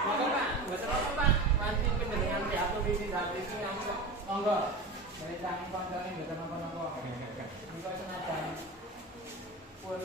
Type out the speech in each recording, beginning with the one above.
Monggo Pak, mboten apa Pak. Wajib penjenengan diatur iki iki monggo. Dari tangan koncone mboten napa-napa. Monggo senajan pun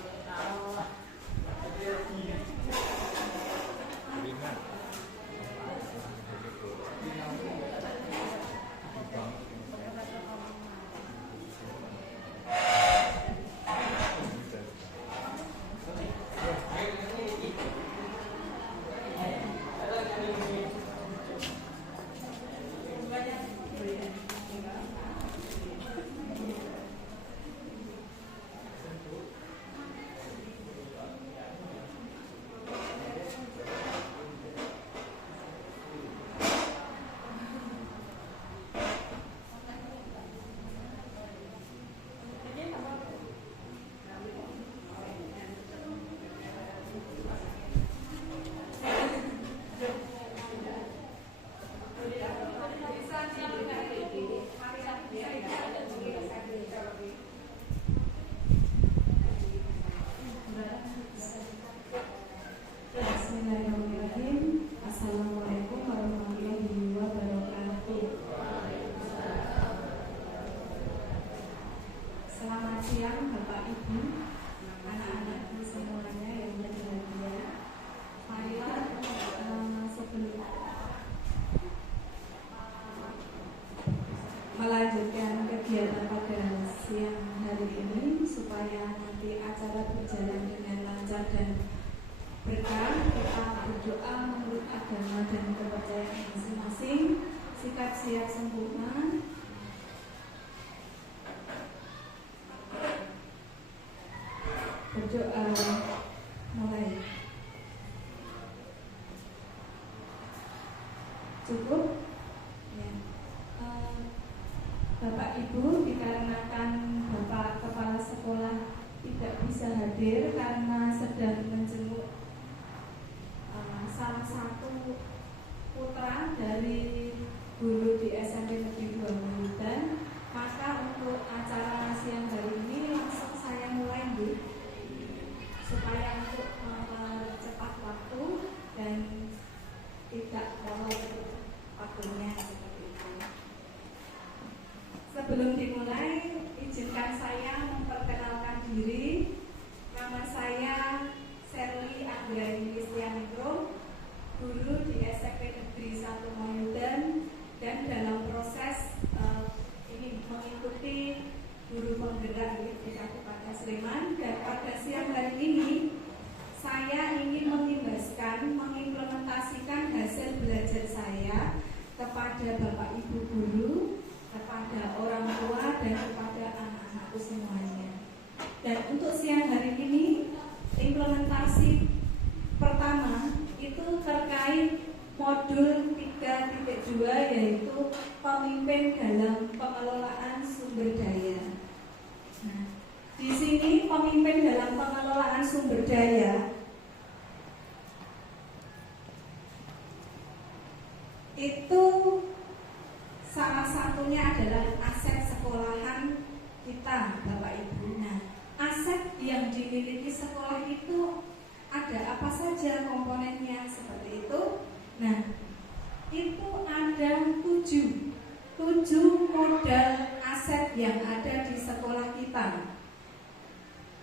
melanjutkan kegiatan pada siang hari ini supaya nanti acara berjalan dengan lancar dan berkah. Kita berdoa menurut agama dan kepercayaan masing-masing, sikap siap sempurna. Berdoa mulai. Cukup? Ya. Bapak Ibu, dikarenakan Bapak Kepala Sekolah tidak bisa hadir karena sedang menjenguk salah satu putra dari guru di SMP Negeri 2 Muludan, maka untuk acara siang hari ini langsung saya mulai Bu, supaya untuk mempercepat waktu dan tidak molor waktunya. Sebelum dimulai, izinkan saya memperkenalkan diri. Nama saya Serly Anggrani Listianingrum, guru di SMP Negeri 1 Muludan, dan dalam proses ini mengikuti guru penggerak di Kabupaten Sleman. Dan pada siang hari ini saya ingin mengimplementasikan hasil belajar saya kepada Bapak Ibu guru, kepada orang tua, dan kepada anak-anakku semuanya. Dan untuk siang hari ini, implementasi pertama itu terkait modul 3.2, yaitu pemimpin dalam pengelolaan sumber daya. Nah, di sini pemimpin dalam pengelolaan sumber daya itu salah satunya adalah aset sekolahan kita, Bapak Ibu. Nah, aset yang dimiliki sekolah itu ada apa saja komponennya seperti itu? Nah, itu ada 7 modal aset yang ada di sekolah kita.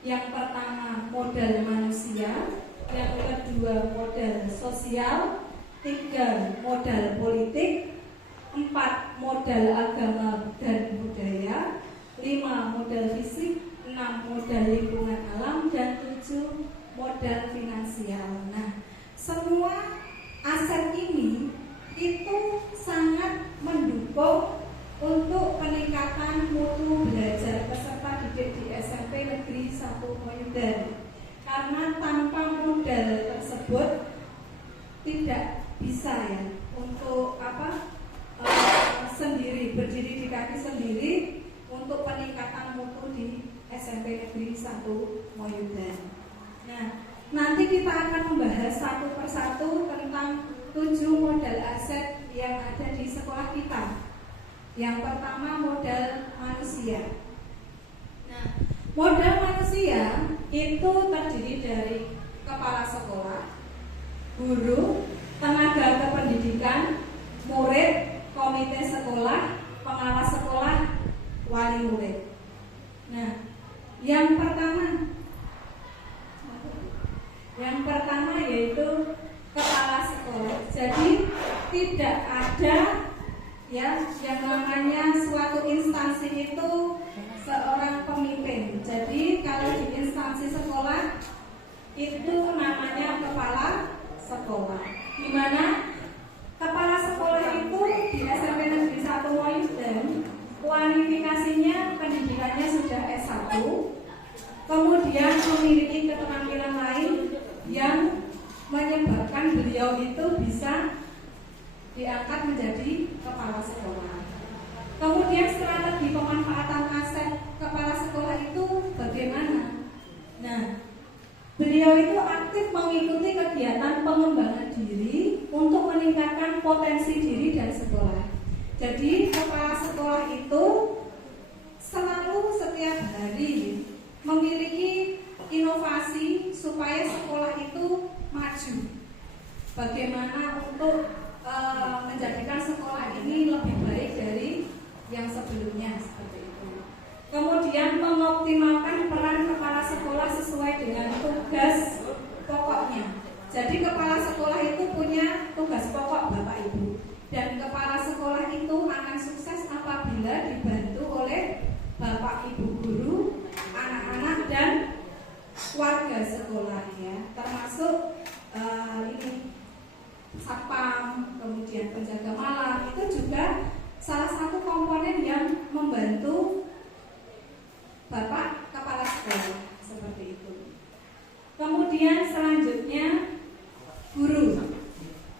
Yang pertama modal manusia, yang kedua modal sosial, 3 modal politik, 4 modal agama dan budaya, 5 modal fisik, 6 modal lingkungan alam, dan 7 modal finansial. Nah, semua aset ini itu sangat mendukung untuk peningkatan mutu belajar peserta didik di SMP Negeri 1 Muludan. Karena tanpa modal tersebut tidak bisa ya untuk sendiri berdiri di kaki sendiri untuk peningkatan mutu di SMP Negeri 1 Muludan. Nah, nanti kita akan membahas satu persatu tentang 7 modal aset yang ada di sekolah kita. Yang pertama modal manusia. Nah, modal manusia itu terdiri dari kepala sekolah, guru, tenaga tidak ada ya yang namanya suatu instansi itu seorang pemimpin. Jadi kalau di instansi sekolah itu namanya kepala sekolah. Di mana kepala sekolah itu di SMP Negeri 1 Moyuden kualifikasinya pendidikannya sudah S1, kemudian memiliki keterampilan lain yang menyebabkan beliau itu bisa diangkat menjadi kepala sekolah. Kemudian strategi pemanfaatan aset kepala sekolah itu bagaimana? Nah, beliau itu aktif mengikuti kegiatan pengembangan diri untuk meningkatkan potensi diri dan sekolah. Jadi kepala sekolah itu selalu setiap hari memiliki inovasi supaya sekolah itu maju. Bagaimana untuk menjadikan sekolah ini lebih baik dari yang sebelumnya seperti itu. Kemudian mengoptimalkan peran kepala sekolah sesuai dengan tugas pokoknya. Jadi kepala sekolah itu punya tugas pokok Bapak Ibu. Dan kepala sekolah itu akan sukses apabila dibantu oleh Bapak Ibu guru, anak-anak dan warga sekolah ya, termasuk ini satpam, kemudian penjaga malam itu juga salah satu komponen yang membantu Bapak kepala sekolah seperti itu. Kemudian selanjutnya guru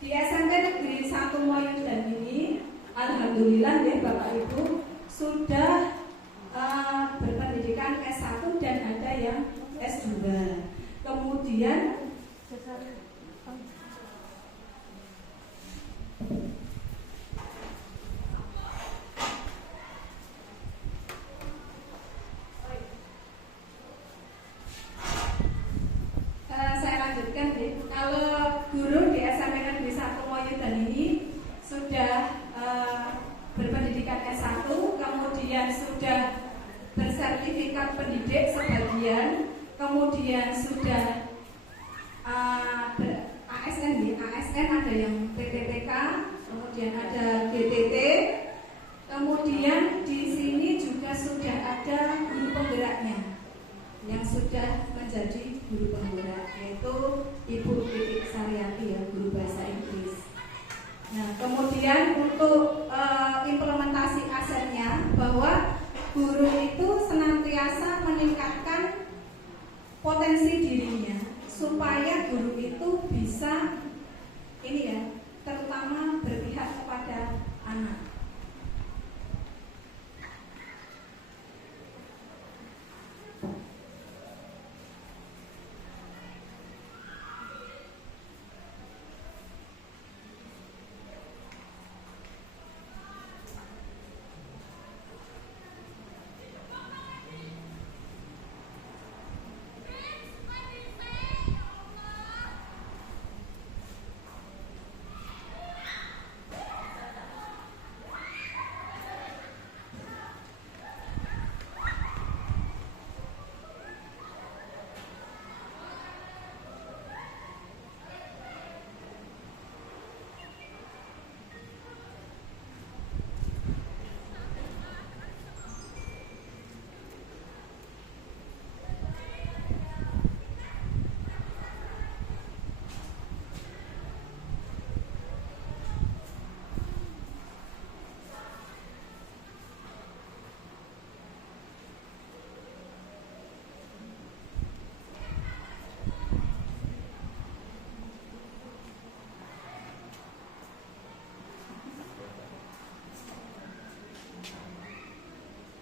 di SMP Negeri 1 Moyuden ini, alhamdulillah ya Bapak Ibu sudah berpendidikan S1 dan ada yang S2. Kemudian saya lanjutkan deh. Kalau guru di SMP Negeri 1 Moyuden ini sudah berpendidikan S1, kemudian sudah bersertifikat pendidik sebagian, kemudian sudah ASN ya, ASN ada yang PTTK, kemudian ada GTT, kemudian di sini juga sudah ada guru penggeraknya yang sudah menjadi guru penggerak, yaitu Ibu Titik Saryati ya, guru bahasa Inggris. Nah, kemudian untuk implementasi asetnya bahwa guru itu senantiasa meningkatkan potensi dirinya supaya guru itu bisa ini ya, terutama berpihak kepada anak.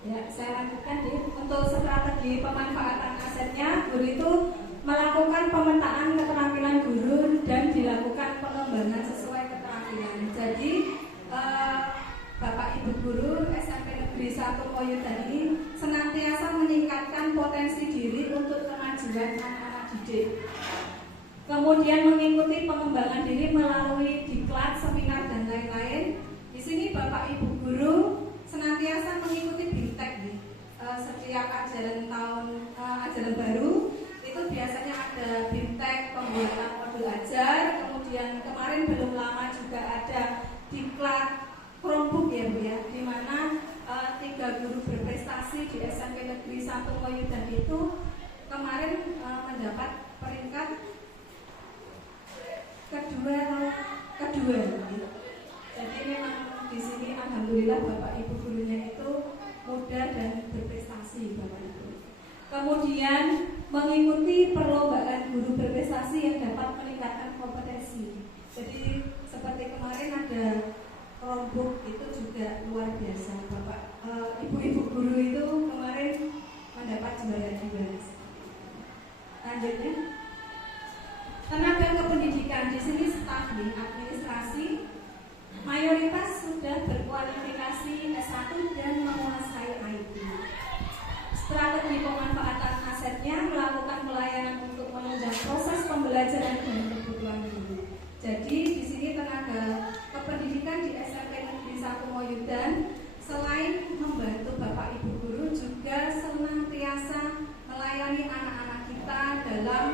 Ya, saya lanjutkan deh. Untuk strategi pemanfaatan asetnya, guru itu melakukan pemetaan keterampilan guru dan dilakukan pengembangan sesuai keterampilan. Jadi Bapak Ibu guru SMP Negeri 1 Moyuden ini senantiasa meningkatkan potensi diri untuk kemajuan anak-anak didik. Kemudian mengikuti pengembangan diri melalui diklat, seminar dan lain-lain. Di sini Bapak Ibu guru senantiasa mengikuti BIMTEK nih. Setiap ajaran baru itu biasanya ada BIMTEK pembuatan modul ajar, kemudian kemarin belum lama juga ada diklat Chromebook ya Bu ya, di mana 3 guru berprestasi di SMP Negeri 1 Moyudan itu kemarin mendapat peringkat kedua. Jadi memang di sini alhamdulillah Bapak Ibu gurunya itu muda dan berprestasi Bapak Ibu. Kemudian mengikuti perlombaan guru berprestasi yang dapat meningkatkan kompetensi. Jadi seperti kemarin ada Chromebook itu juga luar biasa Bapak. Ibu-ibu guru itu kemarin mendapat juara 2. Lanjutnya, tenaga kependidikan di sini staf administrasi mayoritas sudah berkualifikasi S1 dan menguasai IT. Strategi pemanfaatan asetnya melakukan pelayanan untuk menunjang proses pembelajaran dan kebutuhan guru. Jadi di sini tenaga kependidikan di SMP Negeri 1 Moyudan selain membantu Bapak Ibu guru juga senantiasa melayani anak-anak kita dalam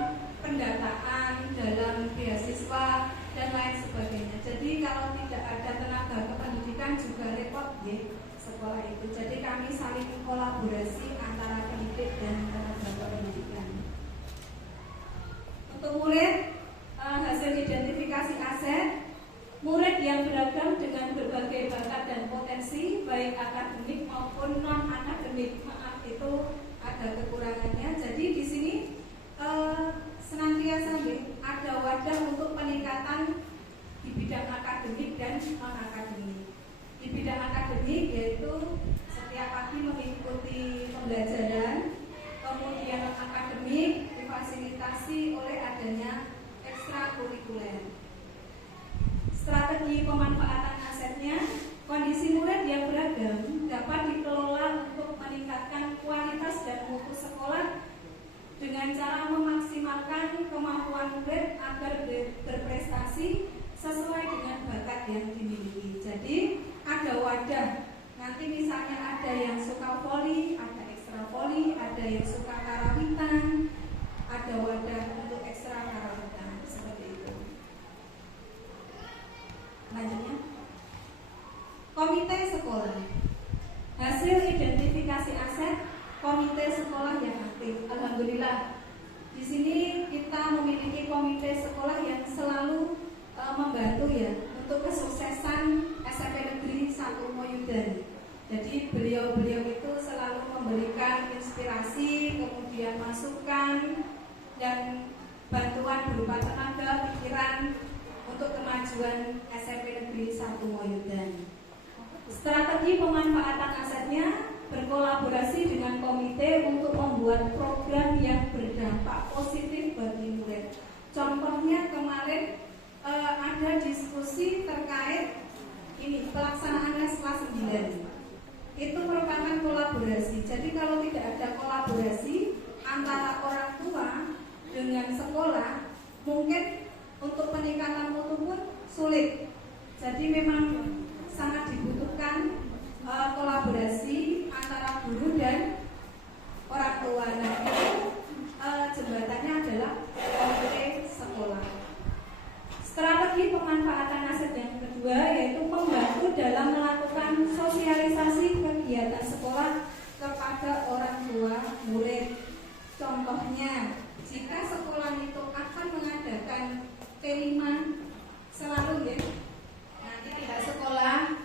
pendataan, dalam beasiswa dan lain sebagainya. Jadi kalau tidak ada tenaga kependidikan juga repot ya sekolah itu. Jadi kami saling kolaborasi antara pendidik dan tenaga kependidikan. Untuk murid, hasil identifikasi aset, murid yang beragam dengan berbagai bakat dan potensi baik akademik maupun non akademik. Maaf itu ada kekurangannya. Jadi di sini senantiasa ada wadah untuk peningkatan di bidang akademik dan non akademik. Di bidang akademik yaitu setiap pagi mengikuti pembelajaran, kemudian non akademik difasilitasi oleh adanya ekstrakurikuler. Strategi pemanfaatan asetnya, kondisi murid yang beragam dapat dikelola untuk meningkatkan kualitas dan mutu sekolah dengan cara memaksimalkan kemampuan murid agar berprestasi sesuai dengan bakat yang dimiliki. Jadi ada wadah, nanti misalnya ada yang suka voli, ada ekstra voli, ada yang suka karawitan, ada wadah untuk ekstra karawitan seperti itu. Lanjutnya, komite sekolah. Hasil identifikasi aset komite sekolah yang aktif. Alhamdulillah, di sini kita memiliki komite sekolah yang selalu membantu ya untuk kesuksesan SMP Negeri 1 Moyudan. Jadi beliau-beliau itu selalu memberikan inspirasi, kemudian masukan dan bantuan berupa tenaga, pikiran untuk kemajuan SMP Negeri 1 Moyudan. Strategi pemanfaatan asetnya berkolaborasi dengan komite untuk membuat program yang berdampak positif bagi murid. Contohnya kemarin ada diskusi terkait ini pelaksanaan les kelas 9. Itu merupakan kolaborasi. Jadi kalau tidak ada kolaborasi antara orang tua dengan sekolah, mungkin untuk peningkatan mutu pun sulit. Jadi memang sangat dibutuhkan kolaborasi antara guru dan orang tua. Nah itu jembatannya adalah komite sekolah. Strategi pemanfaatan aset yang kedua yaitu membantu dalam melakukan sosialisasi kegiatan sekolah kepada orang tua murid. Contohnya, jika sekolah itu akan mengadakan T5 selalu ya, nanti pihak sekolah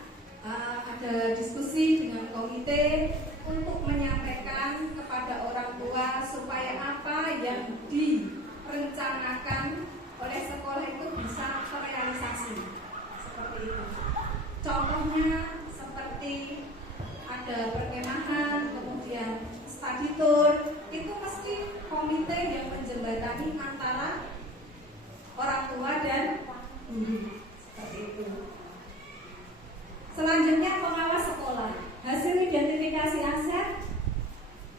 ada diskusi dengan komite untuk menyampaikan kepada orang tua supaya apa yang direncanakan oleh sekolah itu bisa terrealisasi seperti itu. Contohnya seperti ada perkemahan, kemudian study tour, itu mesti komite yang menjembatani antara orang tua dan guru seperti itu. Selanjutnya pengawas sekolah. Hasil identifikasi aset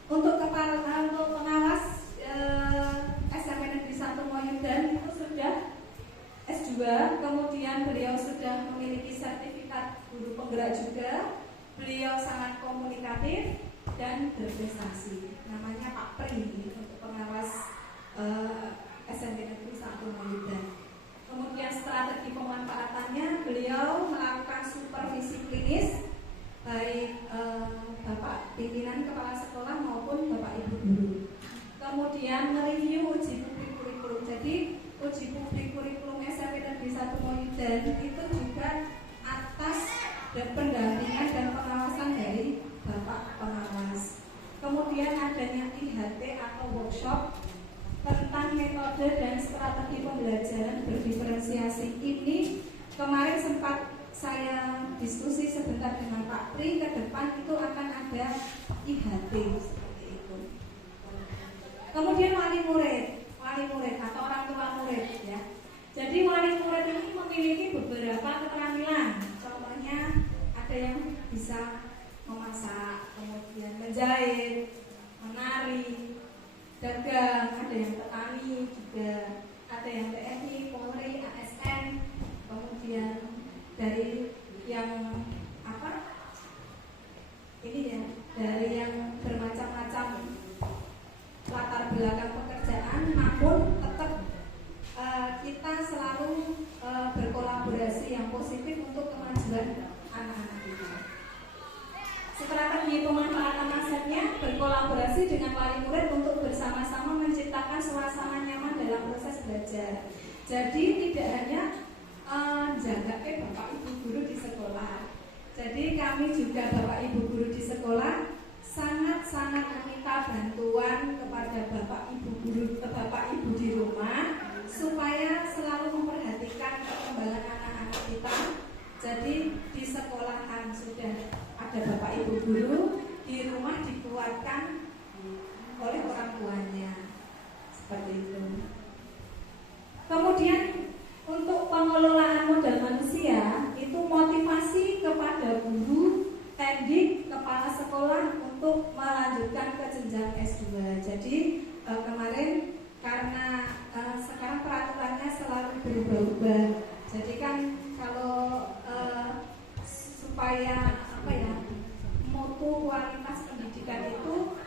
untuk pengawas SMP Negeri 1 Moyudan itu sudah S2, kemudian beliau sudah memiliki sertifikat guru penggerak juga. Beliau sangat komunikatif dan berprestasi. Namanya Pak Pri untuk pengawas SMP Negeri 1 Moyudan. Kemudian strategi pemanfaatannya, beliau melakukan dan pendampingan dan pengawasan dari Bapak Pengawas. Kemudian adanya IHT atau workshop tentang metode dan strategi pembelajaran berdiferensiasi ini kemarin sempat saya diskusi sebentar dengan Pak Pri, ke depan itu akan ada IHT seperti itu. Kemudian wali murid atau orang tua murid ya. Jadi wali murid ini memiliki beberapa keterampilan. Contohnya ada yang bisa memasak, kemudian menjahit, menari, dagang, ada yang petani juga, ada yang TNI, Polri, ASN, kemudian dari yang apa? Ini ya, dari yang bermacam-macam latar belakang pekerjaan, namun tetap kita selalu berkolaborasi yang positif untuk kemajuan anak-anak kita. Strategi pemanfaatan asetnya berkolaborasi dengan wali murid untuk bersama-sama menciptakan suasana nyaman dalam proses belajar. Jadi tidak hanya jaga Bapak Ibu guru di sekolah. Jadi kami juga Bapak Ibu guru di sekolah sangat-sangat meminta bantuan kepada Bapak Ibu guru, Bapak Ibu di rumah supaya selalu memperhatikan perkembangan anak-anak kita. Jadi di sekolahan sudah ada Bapak Ibu guru, di rumah dikuatkan oleh orang tuanya. Seperti itu. Kemudian untuk pengelolaan modal manusia itu motivasi kepada guru, tendik, kepala sekolah untuk melanjutkan ke jenjang S2. Jadi kemarin karena sekarang peraturannya selalu berubah-ubah. Jadi kan kalau supaya mutu kualitas pendidikan itu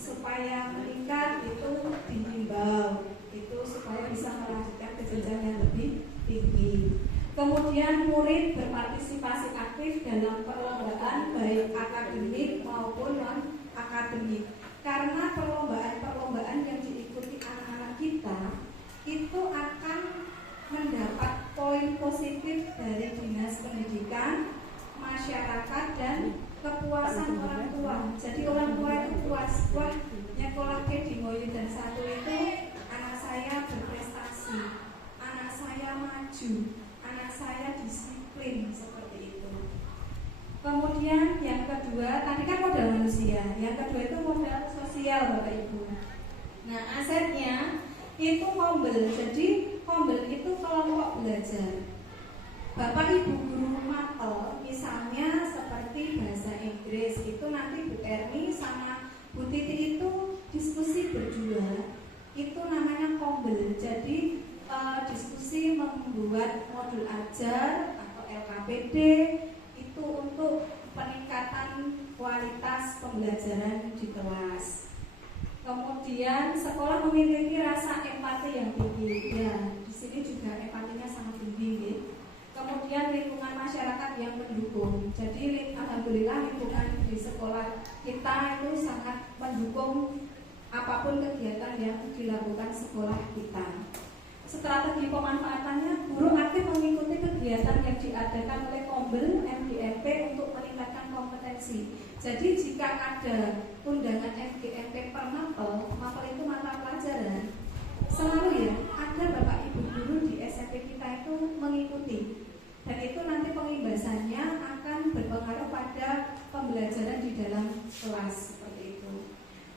supaya meningkat itu dihimbau itu supaya bisa melanjutkan ke jenjang yang lebih tinggi. Kemudian murid berpartisipasi aktif dalam perlombaan baik akademik maupun non akademik, karena perlombaan-perlombaan yang diikuti anak-anak kita itu akan mendapat poin positif dari dinas pendidikan, masyarakat, dan kepuasan orang tua. Jadi orang tua itu puas, wah nyekolahke di Moyo dan satu itu anak saya berprestasi, anak saya maju, anak saya disiplin, seperti itu. Kemudian yang kedua, tadi kan modal manusia, yang kedua itu modal sosial Bapak Ibu. Nah asetnya itu mobil, jadi mobil itu kelompok belajar. Bapak Ibu guru mapel misalnya seperti bahasa Inggris itu nanti Bu Erni sama Bu Titi itu diskusi berdua, itu namanya kombel. Jadi diskusi membuat modul ajar atau LKPD itu untuk peningkatan kualitas pembelajaran di kelas. Kemudian sekolah memiliki rasa empati yang tinggi. Ya, di sini juga empatinya sangat tinggi. Kemudian lingkungan masyarakat yang mendukung. Jadi alhamdulillah lingkungan di sekolah kita itu sangat mendukung apapun kegiatan yang dilakukan sekolah kita. Strategi pemanfaatannya, guru aktif mengikuti kegiatan yang diadakan oleh Kombel MDMP untuk meningkatkan kompetensi. Jadi jika ada undangan MDMP per mapel itu mata pelajaran, selalu ya ada Bapak Ibu guru di SMP kita itu mengikuti. Dan itu nanti pengimbasannya akan berpengaruh pada pembelajaran di dalam kelas, seperti itu.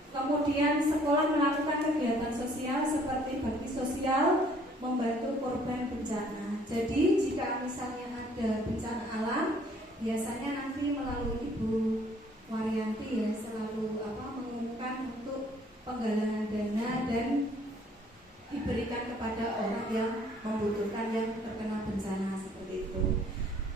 Kemudian sekolah melakukan kegiatan sosial seperti bakti sosial, membantu korban bencana. Jadi jika misalnya ada bencana alam, biasanya nanti melalui Ibu Waryanti ya selalu mengumumkan untuk penggalangan dana dan diberikan kepada orang yang membutuhkan yang terkena bencana, seperti itu.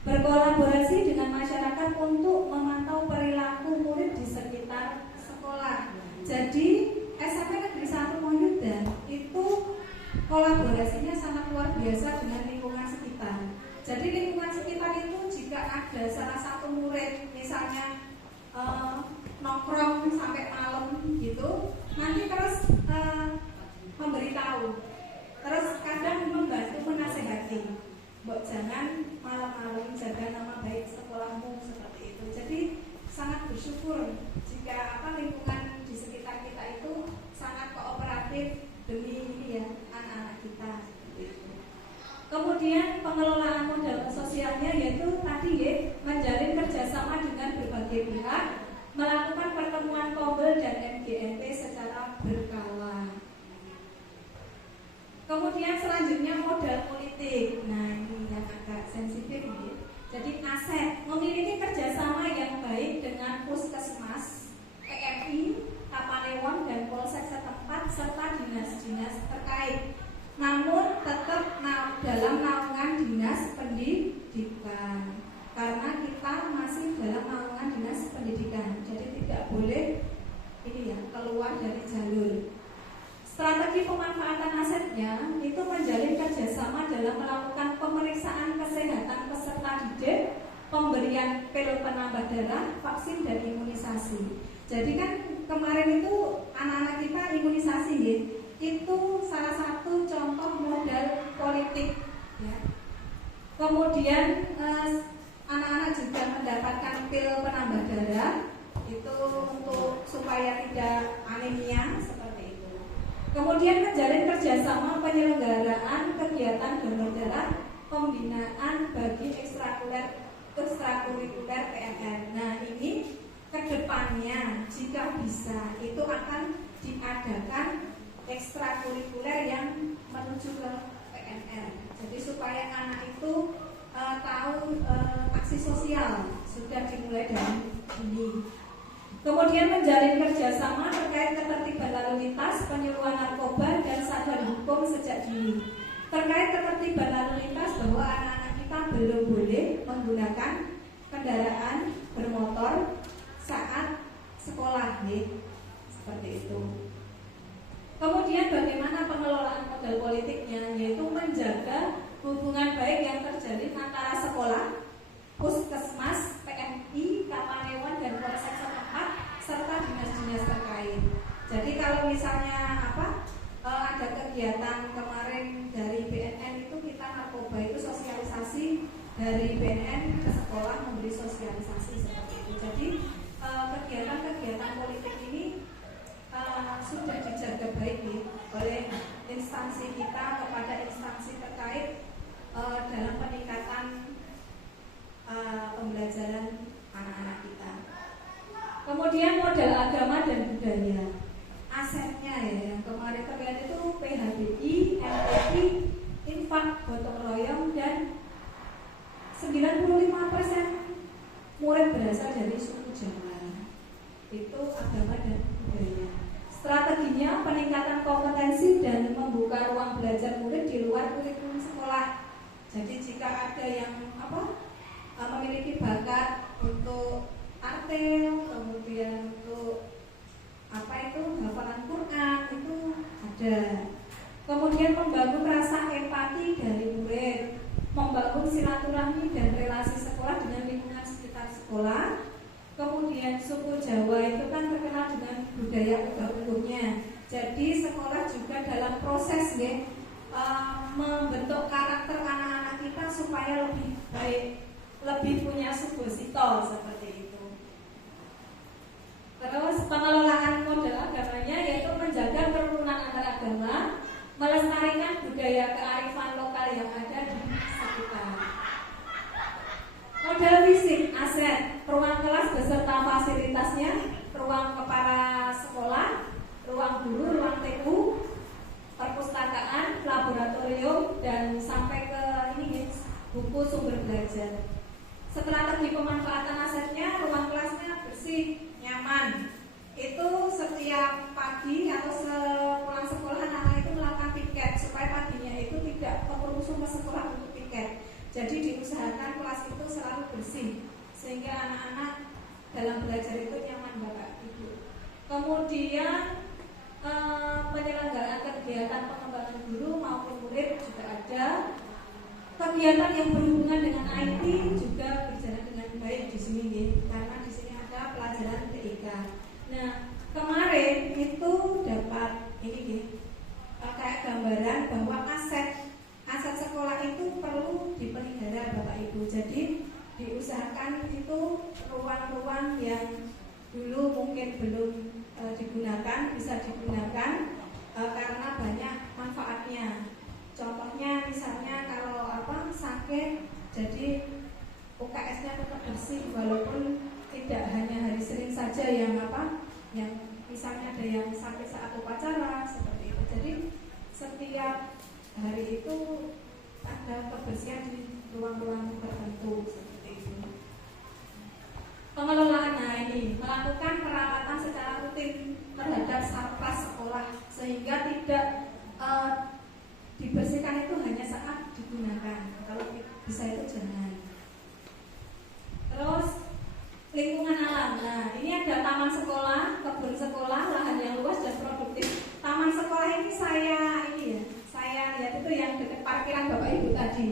Berkolaborasi dengan masyarakat untuk memantau perilaku murid di sekitar sekolah. Jadi SMP Negeri 1 Moyudan itu kolaborasinya sangat luar biasa dengan lingkungan sekitar. Jadi lingkungan sekitar itu jika ada salah satu murid misalnya nongkrong sampai malam gitu, nanti terus memberitahu, terus kadang membantu menasehati, mbok jangan malam malam, jaga nama baik sekolahmu, seperti itu. Jadi sangat bersyukur jika lingkungan di sekitar kita itu sangat kooperatif demi ini ya, anak-anak kita. Gitu. Kemudian pengelolaan modal sosialnya yaitu tadi ya, menjalin kerjasama dengan berbagai pihak, melakukan pertemuan Kombel dan MGMP secara berkala. Kemudian selanjutnya modal politik. Nah ini yang agak sensitif ya. Jadi aset, memiliki kerjasama yang baik dengan Puskesmas, PMI, Tapanewon dan Polsek setempat serta dinas-dinas terkait. Namun tetap dalam naungan dinas pendidikan, karena kita masih dalam naungan dinas pendidikan. Jadi tidak boleh ini ya keluar dari jalur. Strategi pemanfaatan asetnya itu menjalin kerjasama dalam melakukan pemeriksaan kesehatan peserta didik, pemberian pil penambah darah, vaksin dan imunisasi. Jadi kan kemarin itu anak-anak kita imunisasi ya, itu salah satu contoh modal politik ya. Kemudian anak-anak juga mendapatkan pil penambah darah itu untuk supaya tidak anemia seperti itu. Kemudian menjalin kerjasama penyelenggaraan kegiatan donor darah, pembinaan bagi ekstrakurikuler PNN. Nah ini kedepannya jika bisa itu akan diadakan ekstrakurikuler yang menuju ke PNN. Jadi supaya anak itu tahu aksi sosial sudah dimulai dari ini. Kemudian menjalin kerjasama terkait ketertiban lalu lintas, penyuluhan narkoba dan sadar hukum sejak dini. Terkait ketertiban lalu lintas bahwa anak-anak kita belum boleh menggunakan kendaraan bermotor saat sekolah nih, seperti itu. Kemudian bagaimana pengelolaan modal politiknya, yaitu menjaga hubungan baik yang terjalin antara sekolah, Puskesmas, PMI, Tapanewon dan Polsek setempat serta dinas-dinas terkait. Jadi kalau misalnya ada kegiatan kemarin dari BNN itu kita narkoba itu sosialisasi dari BNN ke sekolah memberi sosialisasi seperti itu. Jadi kegiatan-kegiatan politik ini sudah dijaga baik nih oleh instansi kita kepada instansi terkait dalam peningkatan pembelajaran anak-anak kita. Kemudian modal agama dan budaya, asetnya ya yang kemarin terlihat itu PHBI, MPI, infak, gotong royong dan 95% murid berasal dari suku Jawa. Itu agama dan budaya. Strateginya peningkatan kompetensi dan membuka ruang belajar murid di luar kurikulum sekolah. Jadi jika ada yang memiliki bakat untuk artel, kemudian untuk hafalan Quran itu ada. Kemudian membangun rasa empati dari murid, membangun silaturahmi dan relasi sekolah dengan lingkungan sekitar sekolah. Kemudian suku Jawa itu kan terkenal dengan budaya ungguh-ungguhnya. Jadi sekolah juga dalam proses membentuk karakter anak-anak kita supaya lebih baik, lebih punya subosito seperti itu. Terus pengelolaan modal agamanya yaitu menjaga kerukunan antar agama, melestarikan budaya kearifan lokal yang ada di sekitar. Modal fisik, aset, ruang kelas beserta fasilitasnya, ruang kepala sekolah, ruang guru, ruang TK, perpustakaan, laboratorium dan sampai ke buku sumber belajar. Strategi pemanfaatan asetnya, ruang kelasnya bersih, nyaman. Itu setiap pagi atau sepulang sekolah anak itu melakukan piket supaya paginya itu tidak keperusuh ke sekolah untuk piket. Jadi diusahakan kelas itu selalu bersih sehingga anak-anak dalam belajar itu nyaman Bapak Ibu. Kemudian penyelenggaraan kegiatan pengembangan guru maupun murid juga ada. Kegiatan yang berhubungan dengan IT juga berjalan dengan baik di sini ya, karena di sini ada pelajaran TIK. Nah, kemarin itu dapat kayak gambaran bahwa aset sekolah itu perlu dipelihara Bapak Ibu. Jadi diusahakan itu ruang-ruang yang dulu mungkin belum digunakan bisa digunakan karena banyak manfaatnya. Contohnya misalnya kalau sakit, jadi UKS-nya tetap bersih walaupun tidak hanya hari Senin saja yang misalnya ada yang sakit saat upacara seperti itu. Jadi setiap hari itu ada kebersihan di ruang-ruang tertentu seperti itu. Pengelolaan, ini melakukan perawatan secara rutin terhadap sarpras sekolah sehingga tidak dibersihkan itu hanya saat digunakan. Kalau bisa itu jangan. Terus lingkungan alam. Nah, ini ada taman sekolah, kebun sekolah, lahan yang luas dan produktif. Taman sekolah ini saya lihat itu yang dekat parkiran Bapak Ibu tadi.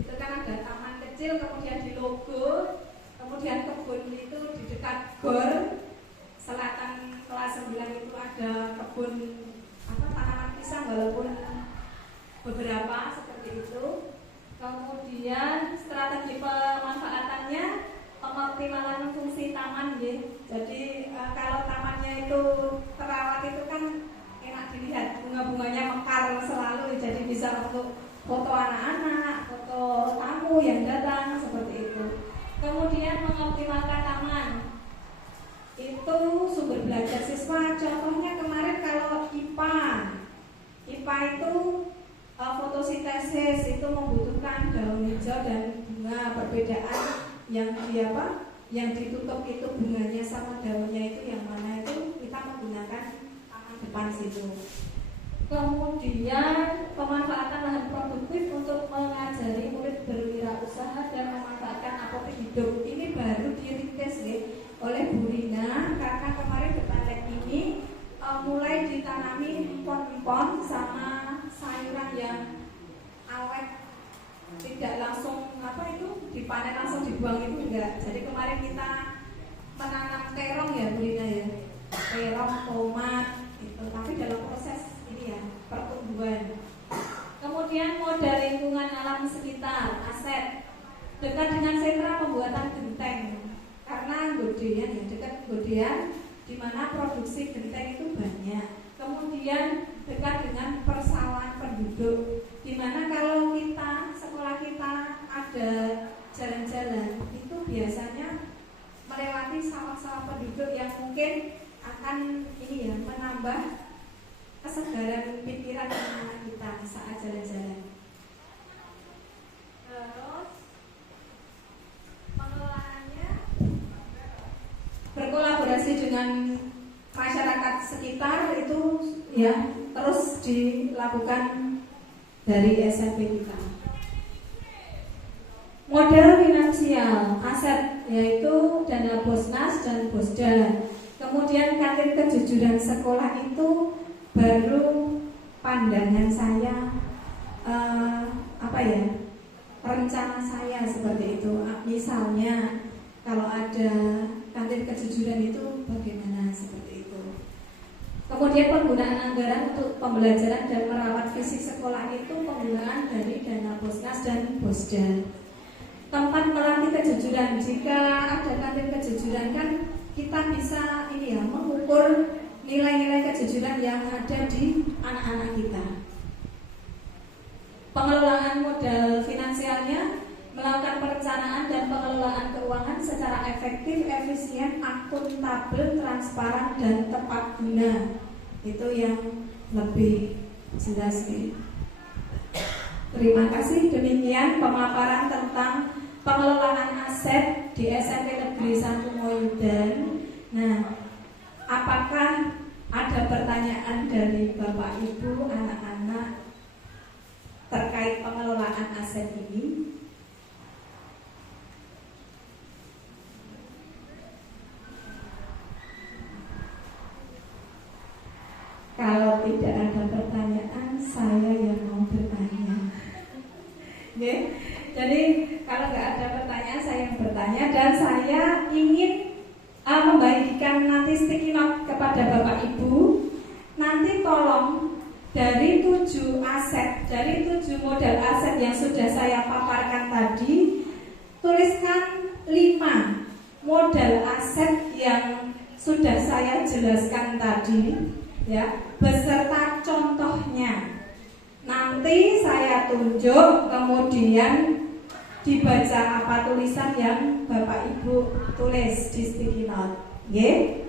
Itu kan ada taman kecil, kemudian di logo, kemudian kebun itu di dekat gor. Selatan kelas 9 itu ada kebun tanaman pisang walaupun beberapa seperti itu. Kemudian strategi pemanfaatannya, pengoptimalan fungsi taman ya. Jadi kalau tamannya itu terawat itu kan enak dilihat, bunga-bunganya mekar selalu, jadi bisa untuk foto anak-anak, foto tamu yang datang seperti itu. Kemudian mengoptimalkan taman, itu sumber belajar siswa. Contohnya kemarin kalau IPA itu fotosintesis itu membutuhkan daun hijau dan bunga. Perbedaan yang ditutup itu bunganya sama daunnya itu yang mana, itu kita menggunakan taman depan situ. Kemudian pemanfaatan lahan produktif untuk mengajari murid berwirausaha dan memanfaatkan apotek hidup. Ini baru dirintis oleh Bu Rina karena kemarin depan lab ini mulai ditanami empon-empon sama sayuran yang awet, tidak langsung dipanen langsung dibuang itu enggak. Jadi kemarin kita menanam terong ya Bu Rina ya, terong, tomat itu, tapi dalam proses pertumbuhan. Kemudian modal lingkungan alam sekitar, aset dekat dengan sentra pembuatan genteng karena Godean dekat Godean di mana produksi genteng itu banyak. Kemudian dekat dengan persawahan penduduk, di mana kalau sekolah kita ada jalan-jalan itu biasanya melewati sawah-sawah penduduk yang mungkin akan menambah kesegaran pikiran anak kita saat jalan-jalan. Terus pengelolaannya berkolaborasi dengan masyarakat sekitar itu terus dilakukan dari SMP kita. Model finansial aset yaitu dana Bosnas dan Bosda. Kemudian kantin kejujuran sekolah itu baru pandangan saya, rencana saya seperti itu. Misalnya kalau ada kantin kejujuran itu bagaimana seperti itu. Kemudian penggunaan anggaran untuk pembelajaran dan merawat fisik sekolah itu penggunaan dari dana Bosnas dan Bosda. Tempat melatih kejujuran, jika ada kantin kejujuran kan kita bisa mengukur nilai-nilai kejujuran yang ada di anak-anak kita. Pengelolaan modal finansialnya, melakukan perencanaan dan pengelolaan keuangan secara efektif, efisien, akuntabel, transparan, dan tepat guna. Itu yang lebih jelas nih. Terima kasih. Demikian pemaparan tentang pengelolaan aset di SMP Negeri 1 Moyudan. Nah, apakah ada pertanyaan dari Bapak Ibu, anak-anak terkait pengelolaan aset ini? Kalau tidak ada pertanyaan, saya yang mau bertanya. Jadi kalau nggak ada pertanyaan, saya yang bertanya, dan saya ingin membagikan nanti sticky note kepada Bapak Ibu. Nanti tolong dari 7 model aset yang sudah saya paparkan tadi, tuliskan 5 modal aset yang sudah saya jelaskan tadi, ya, beserta contohnya. Nanti saya tunjuk, kemudian dibaca apa tulisan yang Bapak Ibu tulis di sticky note, nggih?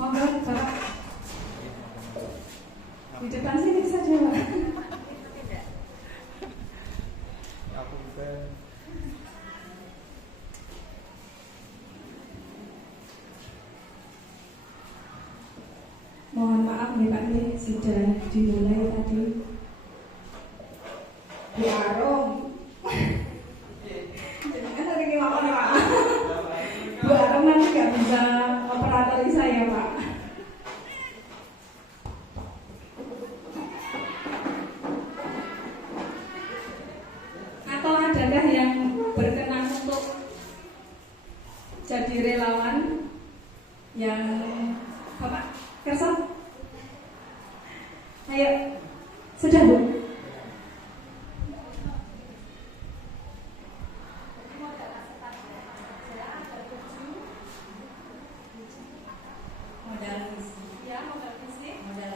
Monggo, Bapak. Di depan sini saja, Pak. Aku bukan. Mohon maaf nih Pak, nih sudah dimulai tadi. Bu Arum. Jadi kan hari ini makan ya Pak. Bu Arum nanti nggak bisa operatori saya Pak. Atau adakah yang berkenan untuk jadi relawan yang Bapak Kerso? Ayo, sudah Bu? Modal fisik, ya, modal fisik, modal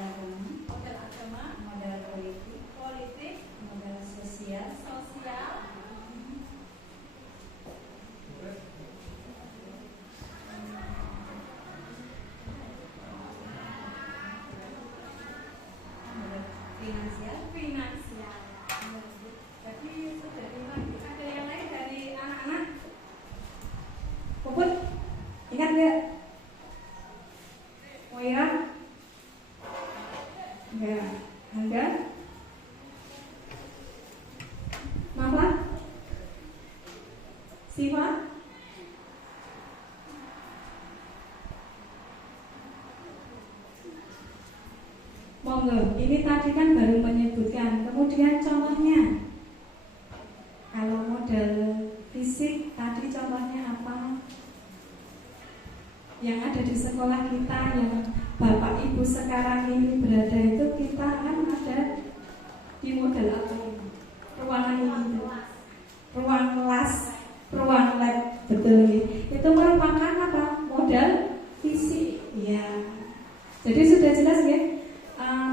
agama, modal politik, modal sosial, finansial. Jadi sudah dimulai. Ada yang lain dari anak-anak? Puput, ingat nggak? Moira? Enggak. Angga? Mama? Siva? Monggo, ini tadi kan baru menyebutkan, kemudian contohnya. Kalau modal fisik tadi contohnya apa? Yang ada di sekolah kita, yang Bapak Ibu sekarang ini berada itu, kita kan ada di modal apa ini? Ruangan ini, ruang kelas, ruang lab, betul ini. Itu merupakan apa? Modal fisik, ya. Jadi sudah jelas ya.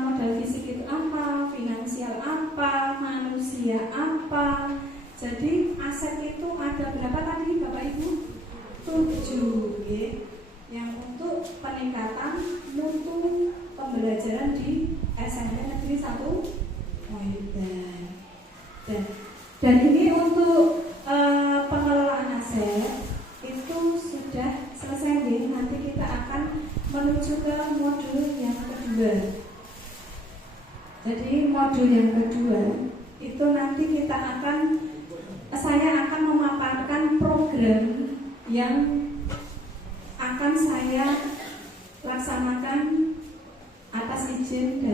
Modal fisik itu apa, finansial apa, manusia apa. Jadi aset itu ada berapa tadi Bapak Ibu? 7 ya. Yang untuk peningkatan mutu pembelajaran di SMP Negeri 1 Moyudan. Dan ini untuk pengelolaan aset itu sudah selesai ya. Nanti kita akan menuju ke modul yang kedua. Jadi modul yang kedua itu nanti saya akan memaparkan program yang akan saya laksanakan atas izin